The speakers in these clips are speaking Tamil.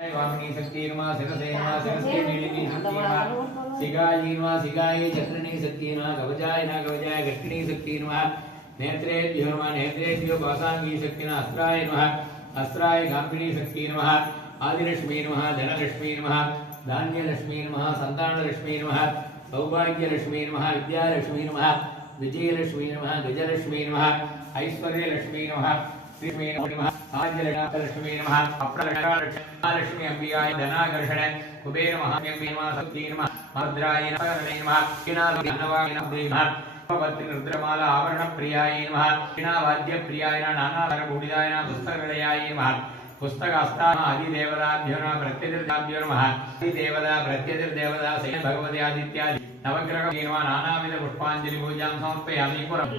वामिनी शक्ति नमः शिरसे नमः शिरसे नीलिनी शक्ति नमः सिगायी नमः सिगाये चक्रिणी शक्ति नमः कवचाय नमः कवचाय गष्टिनी शक्ति नमः नेत्रेभ्यो नमः नेत्रेभ्यो वासांगी शक्ति नमः अस्त्राय गाम्भिनी शक्ति नमः आदिलक्ष्मी नमः धनलक्ष्मी नमः धान्यलक्ष्मी नमः संतानलक्ष्मी नमः सौभाग्यलक्ष्मी नमः विद्यालक्ष्मी नमः विजयलक्ष्मी नमः गजलक्ष्मी नमः ऐश्वर्यलक्ष्मी नमः श्रीलक्ष्मी नमः आद्यलक्ष्मी नमः अप्रलक्ष्मी अंबिकाय धनाकर्षण कुबेर महाम्यंबी नमः शक्ति नमः भद्राय नमः किनालवाय नमः रुद्रमाला आवरण प्रियाय नमः किनावाद्य प्रियाय नानाधर भूषिताय पुस्तकलयाय नमः पुस्तकास्तान अधिदेवताभ्यो नमः प्रत्यतिर्देवताभ्यो नमः अधिदेवता प्रत्यतिर्देवता सेन भगवते आदित्यादि नवग्रह नमः नानाविध पुष्पांजलि पूजां समर्पयामि पुरम्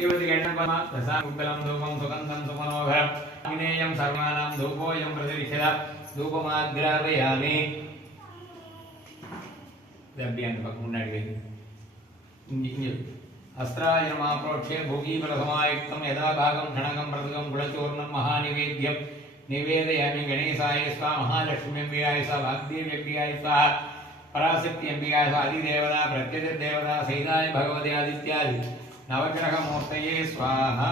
दशाकुग्गलं धूपं सुगन्धं सुमनोहरं विनेयं सर्वाणां धूपोऽयं प्रतिरिषद धूपमाग्रापयामि अस्त्राय नमः प्रोक्षे भोगीफलसमायुक्तं यदा भागं क्षणकं प्रदुगं गुणचूर्णं महानिवेद्यं निवेदयामि गणेशाय स्वाहा महालक्ष्म्यम्बिकाय स्वाहा वाग्देव्यम्बिकाय स्वाहा पराशक्त्यम्बिकाय स्वाहा अधिदेवता प्रत्यतिर्देवता सहिताय भगवते आदित्यादि नवग्रह मूर्तये स्वाहा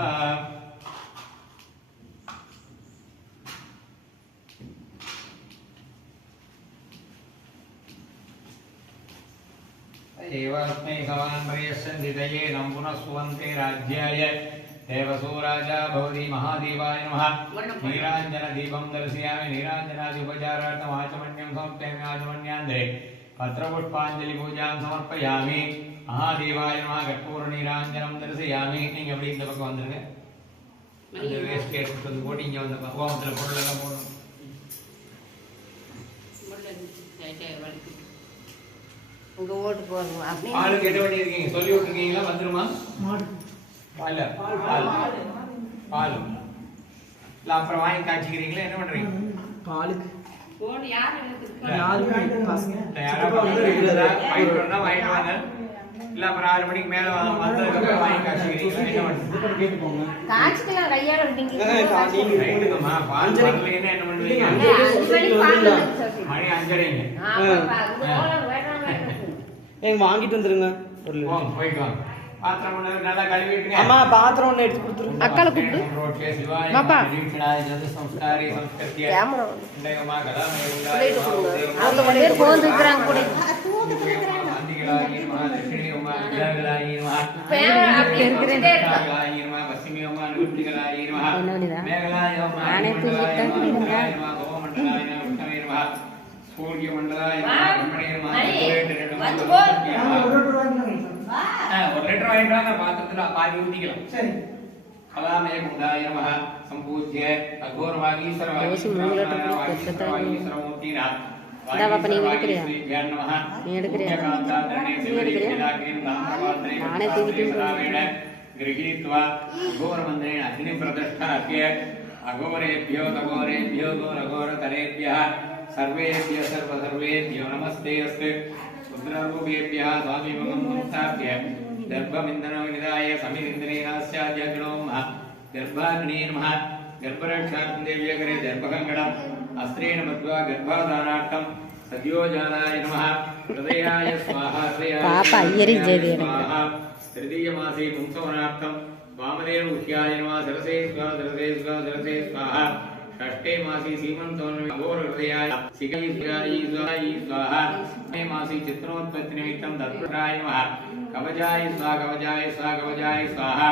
एवस्मै सवान्मयस्सन्धितये नं पुनः सुवन्ते राज्याय देवसूराजा भवति महादेवाय नमः नीराञ्जनदीपं दर्शयामि नीराञ्जनादुपचारार्थम् आचमन्यं समर्पयामि आचमन्यान्ध्रे पत्रपुष्पाञ्जलिपूजां समर्पयामि महादेवाय नमः कर्पूर नीराञ्जनं दर्शयामि நீங்க அப்படியே இந்த பக்கம் வந்துருங்க அந்த வேஸ்ட் எடுத்து போட்டு இங்க வந்து கோமத்துல பொருள் எல்லாம் போடணும் உங்க ஓட்டு போறோம் அப்படி ஆளு கேட்ட வேண்டி இருக்கீங்க சொல்லி விட்டுருக்கீங்களா வந்துருமா பால் பால் இல்ல அப்புறம் வாங்கி காய்ச்சிக்கிறீங்களா என்ன பண்றீங்க பாலுக்கு போன் யார் எனக்கு யாரும் பசங்க வாங்கிட்டு வாங்க இல்ல அப்புறம் 6 மணிக்கு மேல வந்ததுக்கு அப்புறம் வாங்கி காய்ச்சிக்கிறீங்களா என்ன பண்றீங்க காய்ச்சிக்கலாம் கையால விட்டீங்க ரைட்டுமா பால் வரலைன்னா என்ன பண்ணுவீங்க 5 மணிக்கு பால் மணி 5:30ங்க ஏங்க வாங்கிட்டு வந்துருங்க போயிட்டு வாங்க பாத்திரம் ஒண்ணு நல்லா கழுவிட்டுங்க அம்மா பாத்திரம் ஒண்ணு எடுத்து கொடுத்துருங்க அக்கால கூப்பிடு ரோட்லே சிவாய பாப்பா நிரீட்சணாய ஜன சம்ஸ்காரி சம்ஸ்கிருத்ய கேமரா இண்டயமா கலாமே புளைட் கொடுங்க அவங்க பேர் போன் இருக்கறாங்க கூட ஆந்திகளாயி மகாலட்சுமியம்மா வித்யாகளாயி மகா அப்படி இருக்கறதே வித்யாகளாயி மகா வசிமியம்மா நிவர்த்திகளாயி மகா மேகலாயம்மா நானே தூங்கிட்டேன் மகா கோமண்டலாய விஷ்ணவே மகா சூரிய மண்டலாய பிரம்மணே மகா வந்து போ ஒரு லிட்டர் வாங்கிட்டு வாங்க பாத்திரத்துல பாதி ஊத்திக்கலாம் சரி கலாமே குண்டாய நமஹ சம்பூஜ்ய அகோர வாகீஸ்வர வாகீஸ்வர மூர்த்தினா நீ எடுக்கிறியா நானே தூக்கிட்டு गृहीत्वा घोरमन्त्रेण अग्निप्रतिष्ठाप्य अघोरेभ्यो तघोरेभ्यो घोरघोरतरेभ्यः सर्वेभ्यः सर्वेभ्यो नमस्ते अस्तु रुद्ररूपेभ्यः स्वामिभगं संस्थाप्य गर्भमिन्दनविनिदाय समिदिन्दनेनास्याद्यग्नोमः गर्भाग्ने नमः गर्भरक्षार्थं देव्यकरे गर्भकङ्कणम् अस्त्रेण मध्वा गर्भाधानार्थं सद्योजानाय नमः हृदयाय स्वाहा हृदयाय स्वाहा तृतीयमासे पुंसवनार्थं वामदेव मुख्याय नमः सरसे स्वाहा सरसे स्वाहा सरसे स्वाहा षष्ठे मासी सीमन्तोन्नघोरहृदयाय सिगायी स्वाहा अष्टमे मासी चित्रोत्पत्तिनिमित्तं तत्पुत्राय नमः कवचाय स्वाहा कवचाय स्वाहा कवचाय स्वाहा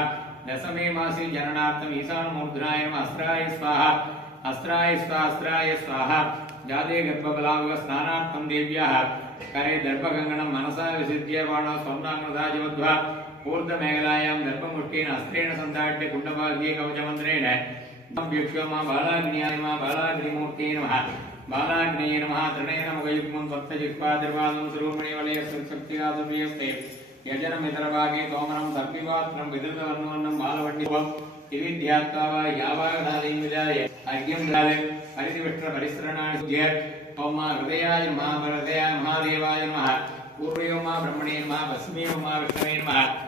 दशमे मासी जननार्थम् ईशानमूर्धनाय नमः अस्त्राय स्वाहा अस्त्राय स्वाहा अस्त्राय स्वाहा जाते गर्भबलावग स्नानार्थं देव्याः करे दर्भगङ्गणं मनसा विसिद्ध्य बाणो स्वर्णाङ्गदाजिवद्वा ऊर्ध्वमेखलायां दर्भमुष्टेन अस्त्रेण सन्ताड्य कुण्डभाग्ये कवचमन्त्रेण मा बालाग्न्याय नमः बालाग्निमूर्ते नमः बालाग्नेय नमः तृणेन मुखयुग्मं सप्तजिह्वादिर्वादं सुरूमणिवलयशक्तिरादुप्रियस्ते यजनमितरभागे तोमरं सर्पिपात्रं विदृतवर्णवन्नं बालवण्डिवं विविध्यात्वा वा यावागणादीं विदाय अर्घ्यं दाय परिसृणाय ओम हृदयाय नमः हृदयाय महादेवाय नमः पूर्वयो मा ब्रह्मणे नमः वस्मियो मा विष्णवे नमः